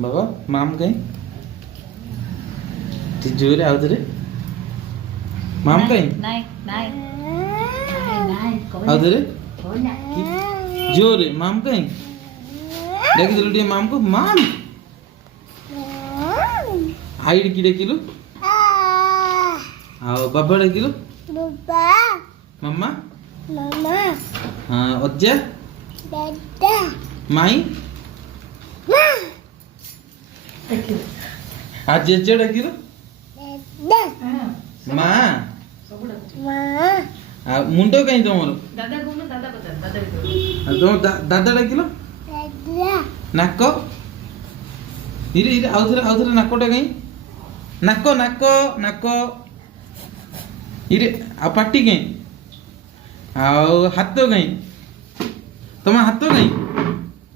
बाबा माम कहीं जोर आउ थे माम कहीं आउ थे जोर माम कहीं डाक दिलु माम को माम हाइड की डाकिलु आओ बाबा डाकिलु मम्मा हाँ अज्जा माई आज जेजे डाकिलु माँ मुंडो कहीं तुमर दादा को दादा पता दादा तुम दादा डाकिलु नाक इरे इरे आउ थे नाकटा कहीं नाक नाक नाक इरे आ पाटी कहीं आओ हाथ कहीं तुम हाथ कहीं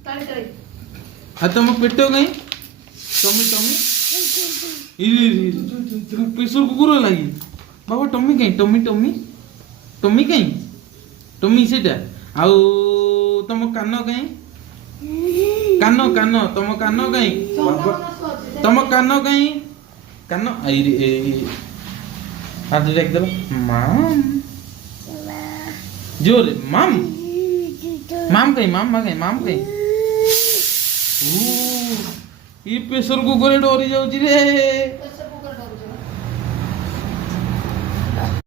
ताले ताले आ तुम पेट कहीं टमी टमी इरे प्रेशर कुकुर लगी बाबा टमी कहीं टमी टमी टमी कहीं टमी सेटा आउ तुम कान कहीं कान कान तुम कान कहीं तुम कान कहीं कान हाथ देख दो माम जोर माम माम कहीं माम कहीं माम कहीं ये प्रेशर कुकर डरी जाऊँ रे।